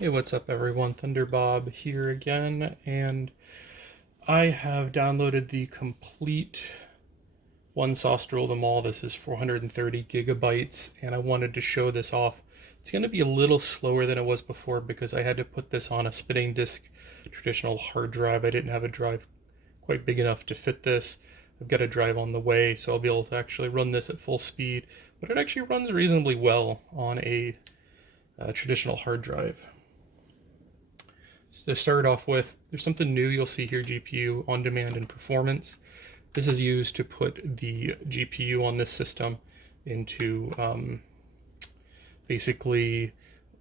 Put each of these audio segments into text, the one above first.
Hey, what's up everyone? Thunderbob here again, and I have downloaded the complete one sauce to rule them all. This is 430 gigabytes, and I wanted to show this off. It's going to be a little slower than it was before because I had to put this on a spinning disk traditional hard drive. I didn't have a drive quite big enough to fit this. I've got a drive on the way, so I'll be able to actually run this at full speed, but it actually runs reasonably well on a traditional hard drive. So to start off with, there's something new you'll see here, GPU on demand and performance. This is used to put the GPU on this system into basically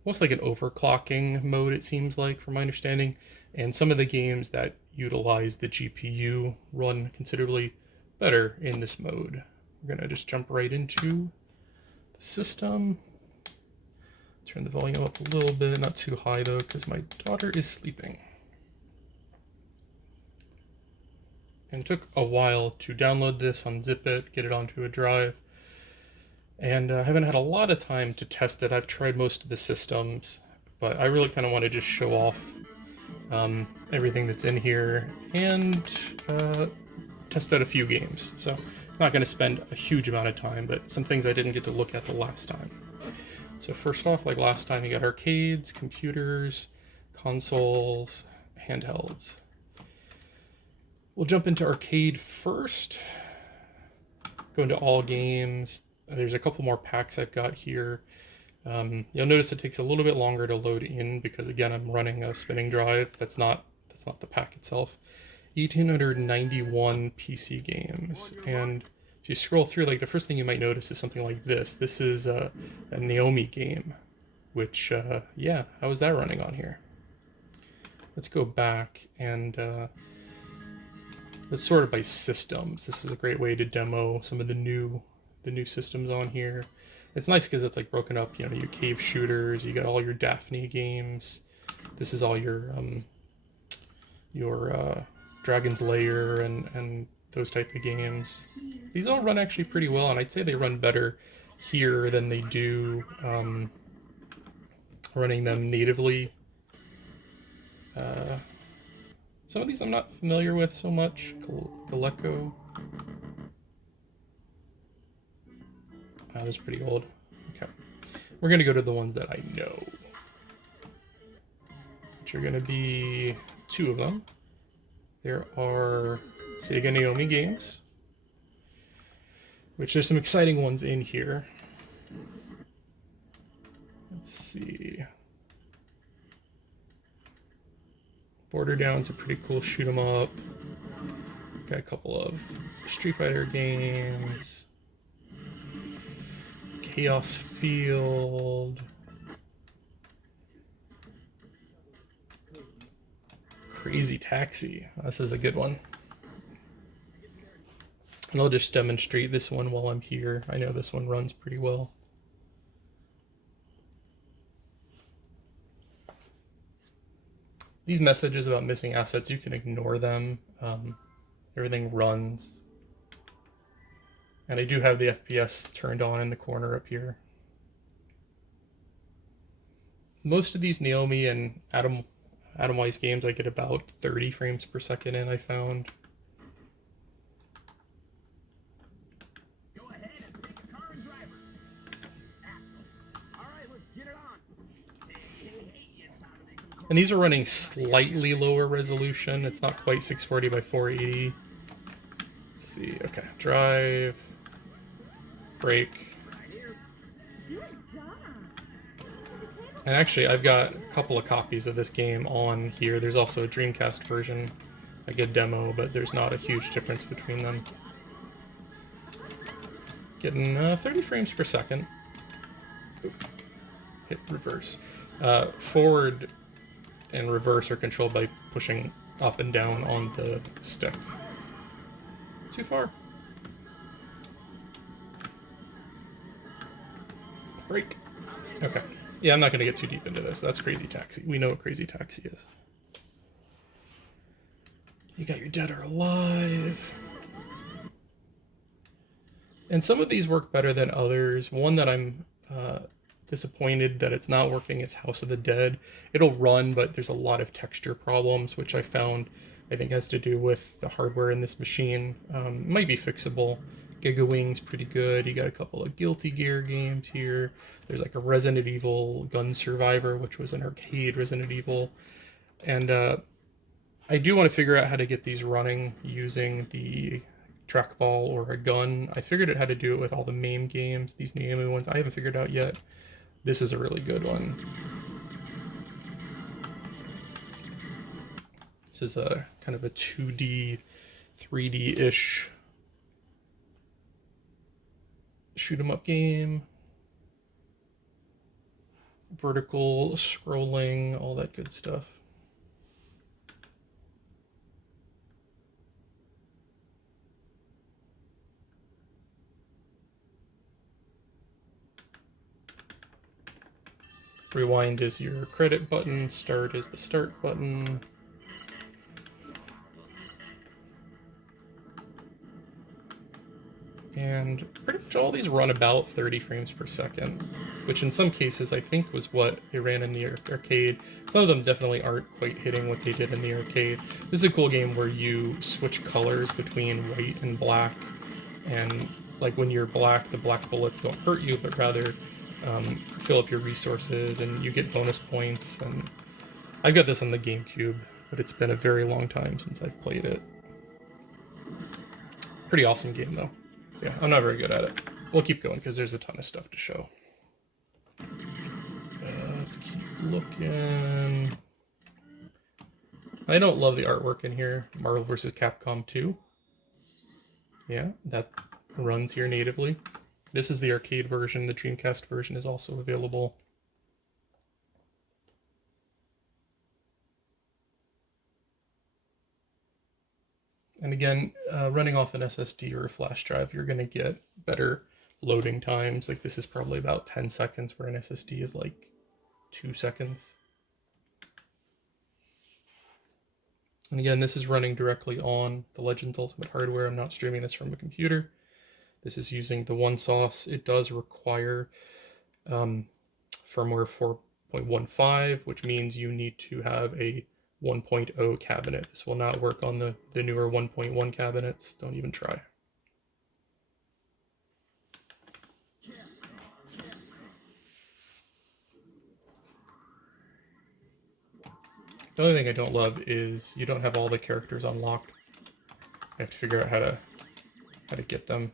almost like an overclocking mode, it seems like, from my understanding. And some of the games that utilize the GPU run considerably better in this mode. We're going to just jump right into the system. Turn the volume up a little bit, not too high though, because my daughter is sleeping. And it took a while to download this, unzip it, get it onto a drive. And I haven't had a lot of time to test it. I've tried most of the systems, but I really kind of want to just show off everything that's in here and test out a few games. So I'm not going to spend a huge amount of time, but some things I didn't get to look at the last time. So first off, like last time, you got arcades, computers, consoles, handhelds. We'll jump into arcade first. Go into all games. There's a couple more packs I've got here. You'll notice it takes a little bit longer to load in because, again, I'm running a spinning drive. That's not the pack itself. 1,891 PC games, and if you scroll through, like the first thing you might notice is something like this. This is a Naomi game, which, yeah, how is that running on here? Let's go back and let's sort it by systems. This is a great way to demo some of the new systems on here. It's nice because it's like broken up. You know, your cave shooters. You got all your Daphne games. This is all your Dragon's Lair and those type of games. These all run actually pretty well, and I'd say they run better here than they do running them natively. Some of these I'm not familiar with so much. Galeco. This is pretty old. Okay. We're going to go to the ones that I know, which are going to be two of them. There are Sega Naomi games, which there's some exciting ones in here. Let's see. Border Down's a pretty cool shoot 'em up. Got a couple of Street Fighter games. Chaos Field. Crazy Taxi. This is a good one. And I'll just demonstrate this one while I'm here. I know this one runs pretty well. These messages about missing assets, you can ignore them. Everything runs. And I do have the FPS turned on in the corner up here. Most of these Naomi and Atomiswave games I get about 30 frames per second in, I found. Go ahead and pick the car and driver. Excellent. All right, let's get it on. It's time to make some. And these are running slightly lower resolution. It's not quite 640 by 480. Let's see. Okay, drive, brake. And actually, I've got a couple of copies of this game on here. There's also a Dreamcast version, a good demo, but there's not a huge difference between them. Getting 30 frames per second. Oop. Hit reverse. Forward and reverse are controlled by pushing up and down on the stick. Too far. Brake. Okay. Yeah, I'm not going to get too deep into this. That's Crazy Taxi. We know what Crazy Taxi is. You got your Dead or Alive. And some of these work better than others. One that I'm disappointed that it's not working as House of the Dead. It'll run, but there's a lot of texture problems, which I found I think has to do with the hardware in this machine. Might be fixable. Giga Wing's pretty good. You got a couple of Guilty Gear games here. There's like a Resident Evil Gun Survivor, which was an arcade Resident Evil. And I do want to figure out how to get these running using the trackball or a gun. I figured out how to do it with all the MAME games, these Naomi ones. I haven't figured out yet. This is a really good one. This is a kind of a 2D, 3D-ish shoot 'em up game. Vertical scrolling, all that good stuff. Rewind is your credit button, start is the start button. And pretty much all these run about 30 frames per second, which in some cases I think was what it ran in the arcade. Some of them definitely aren't quite hitting what they did in the arcade. This is a cool game where you switch colors between white and black, and like when you're black, the black bullets don't hurt you, but rather fill up your resources, and you get bonus points. And I've got this on the GameCube, but it's been a very long time since I've played it. Pretty awesome game though. Yeah, I'm not very good at it. We'll keep going because there's a ton of stuff to show. Let's keep looking. I don't love the artwork in here. Marvel vs. Capcom 2. Yeah, that runs here natively. This is the arcade version. The Dreamcast version is also available. And again, running off an SSD or a flash drive, you're going to get better loading times. Like this is probably about 10 seconds, where an SSD is like 2 seconds. And again, this is running directly on the Legends Ultimate hardware. I'm not streaming this from a computer. This is using the OneSauce. It does require firmware 4.15, which means you need to have a 1.0 cabinet. This will not work on the newer 1.1 cabinets. Don't even try. The only thing I don't love is you don't have all the characters unlocked. I have to figure out how to get them.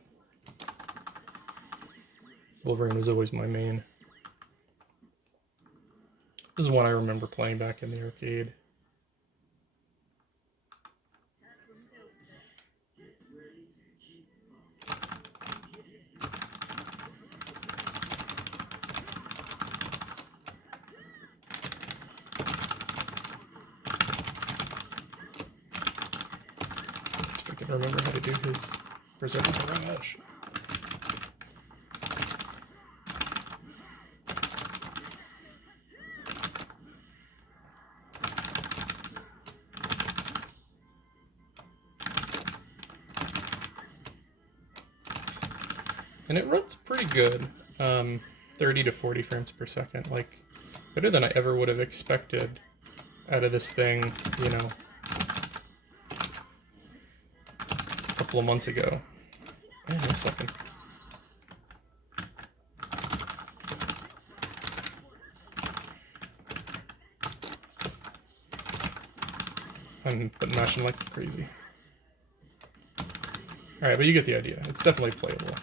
Wolverine was always my main. This is one I remember playing back in the arcade. If I can remember how to do his Berserker Barrage. And it runs pretty good, 30 to 40 frames per second, like better than I ever would have expected out of this thing, you know, a couple of months ago. Hang on a second. I'm mashing like crazy. Alright, but you get the idea. It's definitely playable.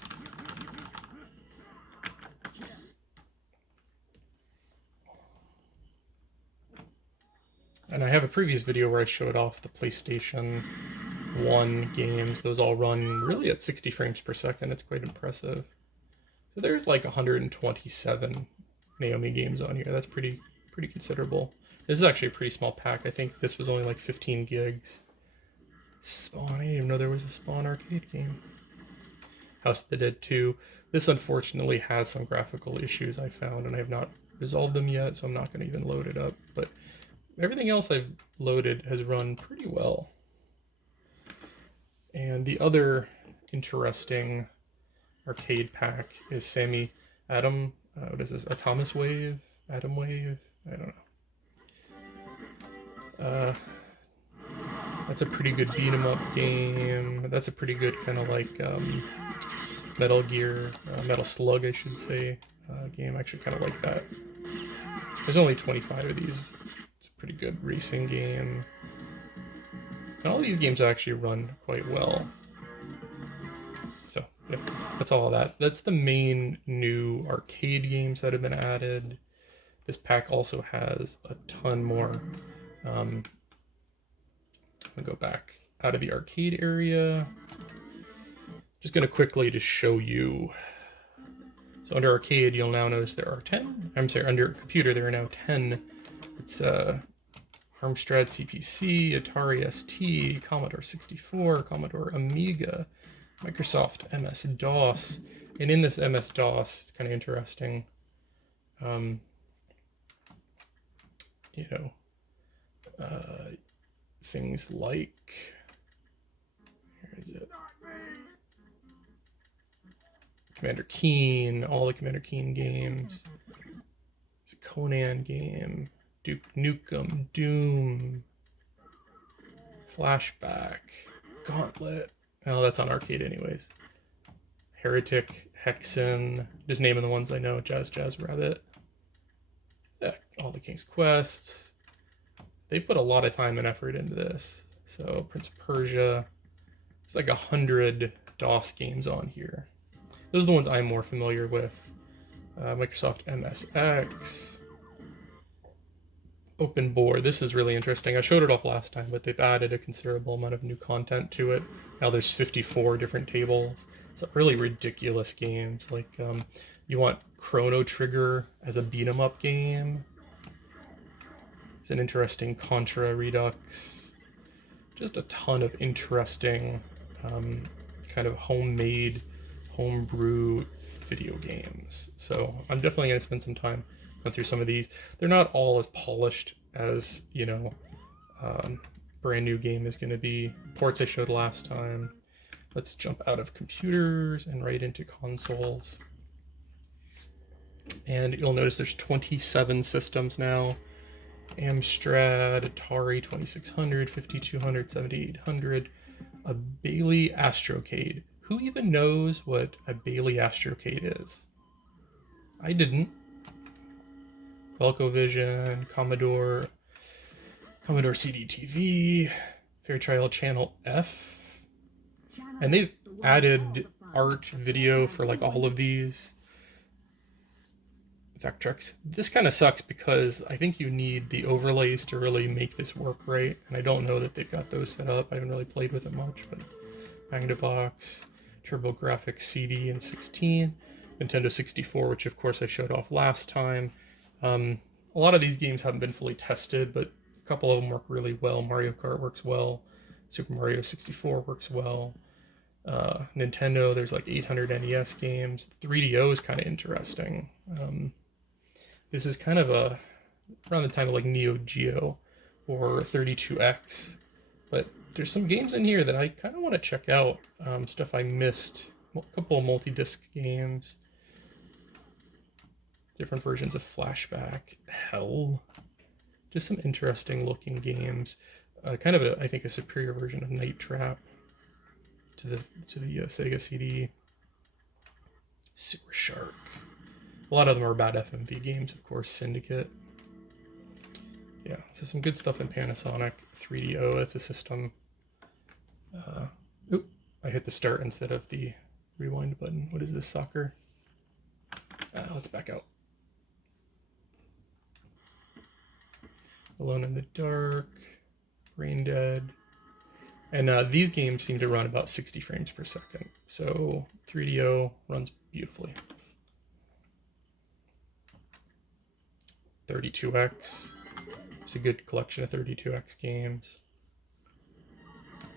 And I have a previous video where I showed off the PlayStation 1 games. Those all run really at 60 frames per second. It's quite impressive. So there's like 127 Naomi games on here. That's pretty considerable. This is actually a pretty small pack. I think this was only like 15 gigs. Spawn, I didn't even know there was a Spawn arcade game. House of the Dead 2. This unfortunately has some graphical issues I found, and I have not resolved them yet, so I'm not going to even load it up. But everything else I've loaded has run pretty well. And the other interesting arcade pack is Sammy what is this? Atomiswave? Atomwave? I don't know. That's a pretty good beat 'em up game. That's a pretty good kind of like Metal Gear, Metal Slug, I should say, game. I actually kind of like that. There's only 25 of these. It's a pretty good racing game. And all these games actually run quite well. So, yeah, that's all of that. That's the main new arcade games that have been added. This pack also has a ton more. I'm gonna go back out of the arcade area. Just gonna quickly just show you. So under arcade, you'll now notice there are 10. I'm sorry, under computer, there are now 10. It's Amstrad CPC, Atari ST, Commodore 64, Commodore Amiga, Microsoft MS-DOS. And in this MS-DOS, it's kind of interesting. You know, things like, where is it? Commander Keen, all the Commander Keen games. It's a Conan game, Duke Nukem, Doom, Flashback, Gauntlet. Oh, that's on arcade anyways. Heretic, Hexen, just naming the ones I know. Jazz Rabbit. Yeah, all the King's Quests. They put a lot of time and effort into this. So Prince of Persia. There's like 100 DOS games on here. Those are the ones I'm more familiar with. Microsoft MSX. Open Board. This is really interesting. I showed it off last time, but they've added a considerable amount of new content to it. Now there's 54 different tables. So really ridiculous games. Like you want Chrono Trigger as a beat 'em up game. It's an interesting Contra Redux. Just a ton of interesting kind of homemade, homebrew video games. So I'm definitely going to spend some time going through some of these. They're not all as polished as, you know, brand new game is going to be. Ports I showed last time. Let's jump out of computers and right into consoles. And you'll notice there's 27 systems now. Amstrad, Atari 2600, 5200, 7800, a Bailey Astrocade. Who even knows what a Bailey Astrocade is? I didn't. ColecoVision, Commodore CDTV, Fairchild Channel F, and they've added art, video for like all of these. Vectrex. This kind of sucks because I think you need the overlays to really make this work right, and I don't know that they've got those set up. I haven't really played with it much, but Magnavox, TurboGrafx CD and 16, Nintendo 64, which of course I showed off last time. A lot of these games haven't been fully tested, but a couple of them work really well. Mario Kart works well. Super Mario 64 works well. Nintendo, there's like 800 NES games. 3DO is kind of interesting. This is kind of around the time of like Neo Geo or 32X, but there's some games in here that I kind of want to check out. Stuff I missed, a couple of multi-disc games, different versions of Flashback, Hell, just some interesting looking games. Kind of I think a superior version of Night Trap to the Sega CD. Super Shark. A lot of them are bad FMV games, of course. Syndicate. Yeah, so some good stuff in Panasonic. 3DO, that's a system. Oop, I hit the start instead of the rewind button. What is this, soccer? Let's back out. Alone in the Dark, Brain Dead. And these games seem to run about 60 frames per second. So 3DO runs beautifully. 32X. It's a good collection of 32X games.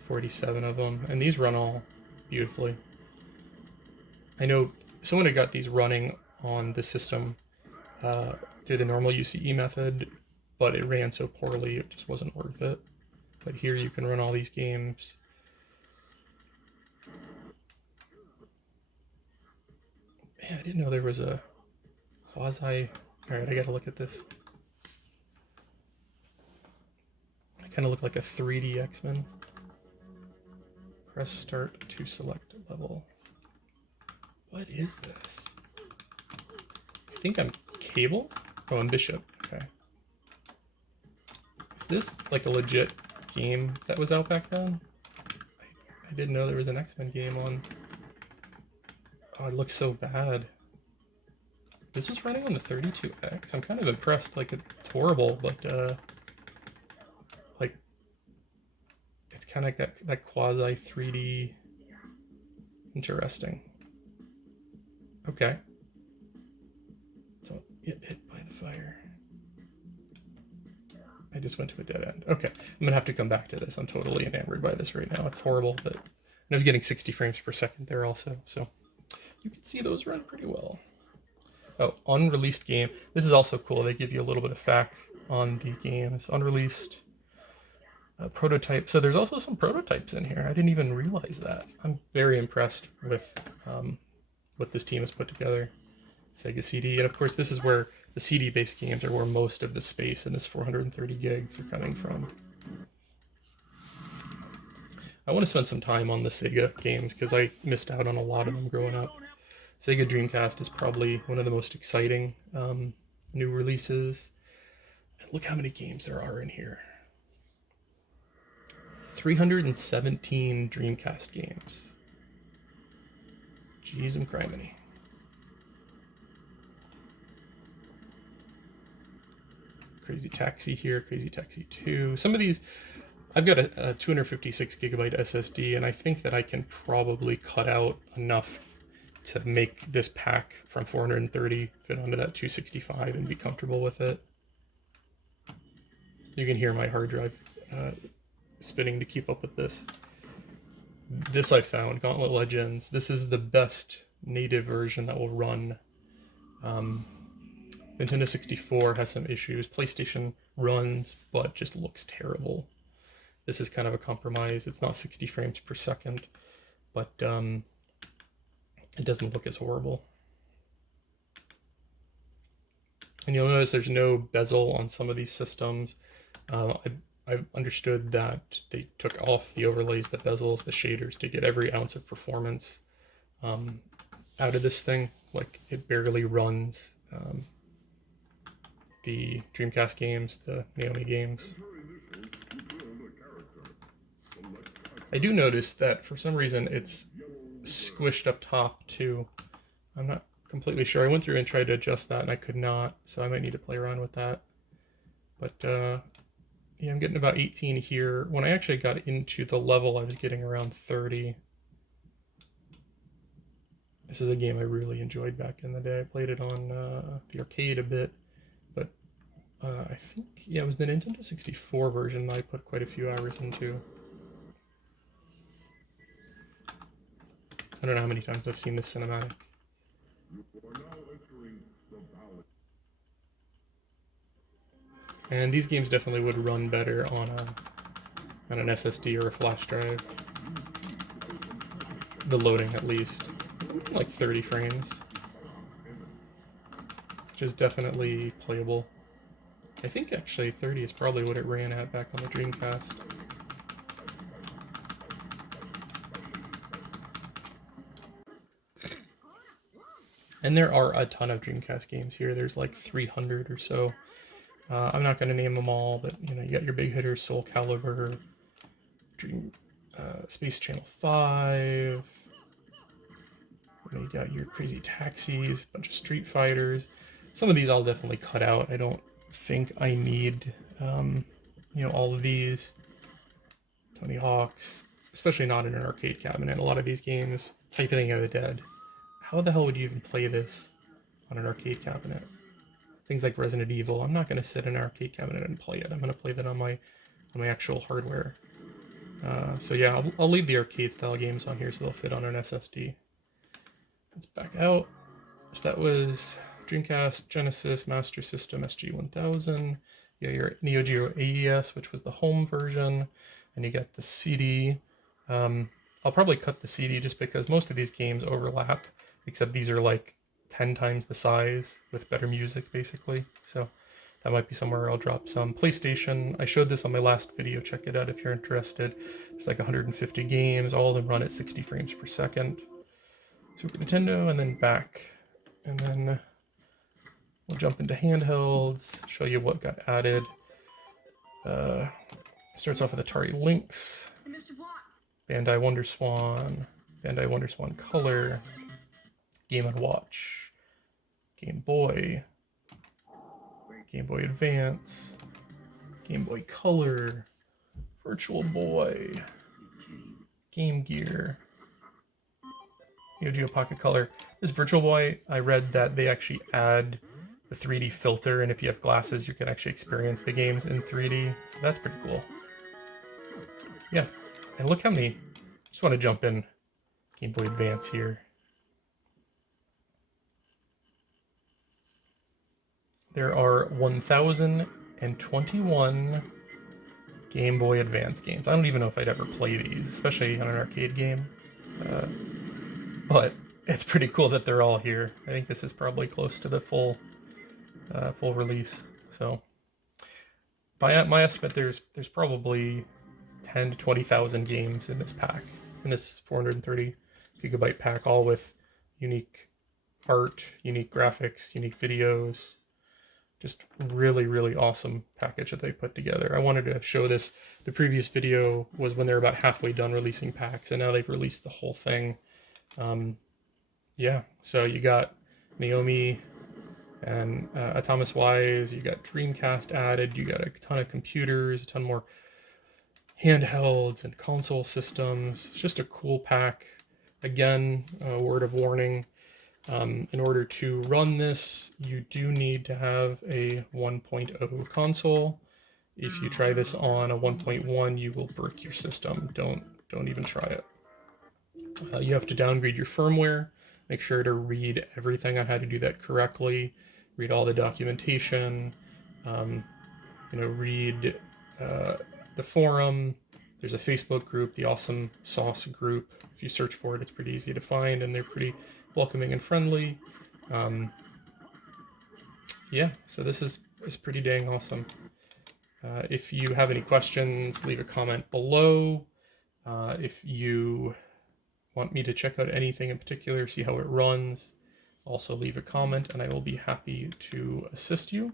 47 of them. And these run all beautifully. I know someone had got these running on the system through the normal UCE method, but it ran so poorly it just wasn't worth it. But here you can run all these games. Man, I didn't know there was a quasi... Alright, I gotta look at this. I kind of look like a 3D X-Men. Press start to select level. What is this? I think I'm Cable? Oh, I'm Bishop. Okay. Is this like a legit game that was out back then? I didn't know there was an X-Men game on. Oh, it looks so bad. This was running on the 32X. I'm kind of impressed. Like, it's horrible, but like, it's kind of got that quasi 3D. Interesting. Okay. Don't get hit by the fire. I just went to a dead end. Okay, I'm gonna have to come back to this. I'm totally enamored by this right now. It's horrible, but I was getting 60 frames per second there also, so you can see those run pretty well. Oh, unreleased game. This is also cool. They give you a little bit of FAQ on the games. Unreleased prototype. So there's also some prototypes in here. I didn't even realize that. I'm very impressed with what this team has put together. Sega CD, and of course this is where the CD-based games are where most of the space in this 430 gigs are coming from. I want to spend some time on the Sega games because I missed out on a lot of them growing up. Sega Dreamcast is probably one of the most exciting new releases. And look how many games there are in here. 317 Dreamcast games. Jeez and criminy. Crazy Taxi here, Crazy Taxi 2. Some of these, I've got a 256 gigabyte SSD, and I think that I can probably cut out enough to make this pack from 430 fit onto that 265 and be comfortable with it. You can hear my hard drive spinning to keep up with this. This I found, Gauntlet Legends. This is the best native version that will run. Nintendo 64 has some issues. PlayStation runs, but just looks terrible. This is kind of a compromise. It's not 60 frames per second, but it doesn't look as horrible. And you'll notice there's no bezel on some of these systems. I've understood that they took off the overlays, the bezels, the shaders to get every ounce of performance out of this thing. Like, it barely runs the Dreamcast games, the Naomi games. I do notice that for some reason it's squished up top too. I'm not completely sure. I went through and tried to adjust that and I could not, so I might need to play around with that. But yeah, I'm getting about 18 here. When I actually got into the level, I was getting around 30. This is a game I really enjoyed back in the day. I played it on the arcade a bit, but I think, yeah, it was the Nintendo 64 version that I put quite a few hours into. I don't know how many times I've seen this cinematic. And these games definitely would run better on an SSD or a flash drive. The loading, at least. Like 30 frames. Which is definitely playable. I think actually 30 is probably what it ran at back on the Dreamcast. And there are a ton of Dreamcast games here. There's like 300 or so. I'm not going to name them all, but you know, you got your big hitters: Soul Calibur, Space Channel 5. You got your Crazy Taxis, a bunch of Street Fighters. Some of these I'll definitely cut out. I don't think I need, you know, all of these. Tony Hawk's, especially not in an arcade cabinet. A lot of these games, Typing of the Dead. How the hell would you even play this on an arcade cabinet? Things like Resident Evil, I'm not going to sit in an arcade cabinet and play it. I'm going to play that on my actual hardware. So yeah, I'll leave the arcade style games on here so they'll fit on an SSD. Let's back out. So that was Dreamcast, Genesis, Master System, SG-1000. You got your Neo Geo AES, which was the home version, and you got the CD. I'll probably cut the CD just because most of these games overlap, except these are like 10 times the size with better music, basically. So that might be somewhere I'll drop some. PlayStation, I showed this on my last video. Check it out if you're interested. There's like 150 games. All of them run at 60 frames per second. Super Nintendo, and then back. And then we'll jump into handhelds, show you what got added. Starts off with Atari Lynx, Bandai WonderSwan, Bandai WonderSwan Color, Game & Watch, Game Boy, Game Boy Advance, Game Boy Color, Virtual Boy, Game Gear, Neo Geo Pocket Color. This Virtual Boy, I read that they actually add the 3D filter, and if you have glasses, you can actually experience the games in 3D. So that's pretty cool. Yeah, and look how many. Just want to jump in Game Boy Advance here. There are 1,021 Game Boy Advance games. I don't even know if I'd ever play these, especially on an arcade game. But it's pretty cool that they're all here. I think this is probably close to the full release. So by my estimate, there's probably 10 to 20,000 games in this pack, in this 430 gigabyte pack, all with unique art, unique graphics, unique videos. Just really, really awesome package that they put together. I wanted to show this. The previous video was when they're about halfway done releasing packs, and now they've released the whole thing. Yeah, so you got Naomi and Atomiswave, you got Dreamcast added, you got a ton of computers, a ton more handhelds and console systems. It's just a cool pack. Again, a word of warning. In order to run this, you do need to have a 1.0 console. If you try this on a 1.1, you will brick your system. Don't even try it. You have to downgrade your firmware. Make sure to read everything on how to do that correctly. Read all the documentation. Read the forum. There's a Facebook group, the Awesome Sauce group. If you search for it, it's pretty easy to find, and they're pretty welcoming and friendly. Yeah, so this is pretty dang awesome. If you have any questions, leave a comment below. If you want me to check out anything in particular, see how it runs, also leave a comment, and I will be happy to assist you.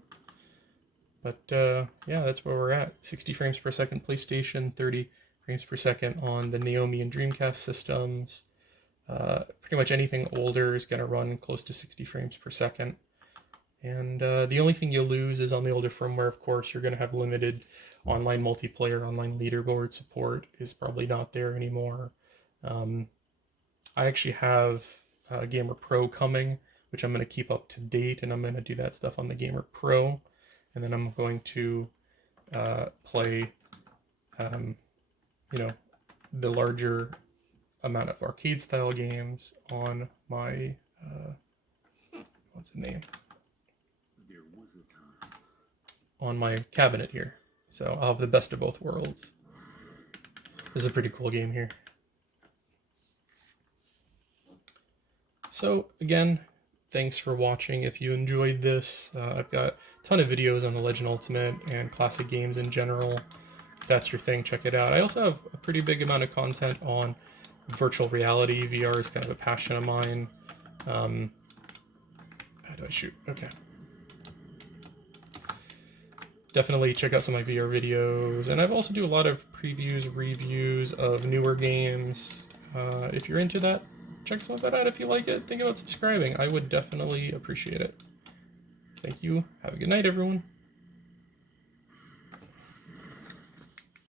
But yeah, that's where we're at. 60 frames per second PlayStation, 30 frames per second on the Naomi and Dreamcast systems. Pretty much anything older is going to run close to 60 frames per second. And the only thing you'll lose is on the older firmware, of course. You're going to have limited online multiplayer, online leaderboard support is probably not there anymore. I actually have Gamer Pro coming, which I'm going to keep up to date, and I'm going to do that stuff on the Gamer Pro. And then I'm going to play, the larger amount of arcade-style games on my, what's the name? On my cabinet here. So I'll have the best of both worlds. This is a pretty cool game here. So again, thanks for watching. If you enjoyed this, I've got a ton of videos on the Legend Ultimate and classic games in general. If that's your thing, check it out. I also have a pretty big amount of content on virtual reality. VR is kind of a passion of mine. How do I shoot? Okay. Definitely check out some of my VR videos. And I've also do a lot of previews, reviews of newer games. If you're into that, check some of that out. If you like it, think about subscribing. I would definitely appreciate it. Thank you. Have a good night, everyone.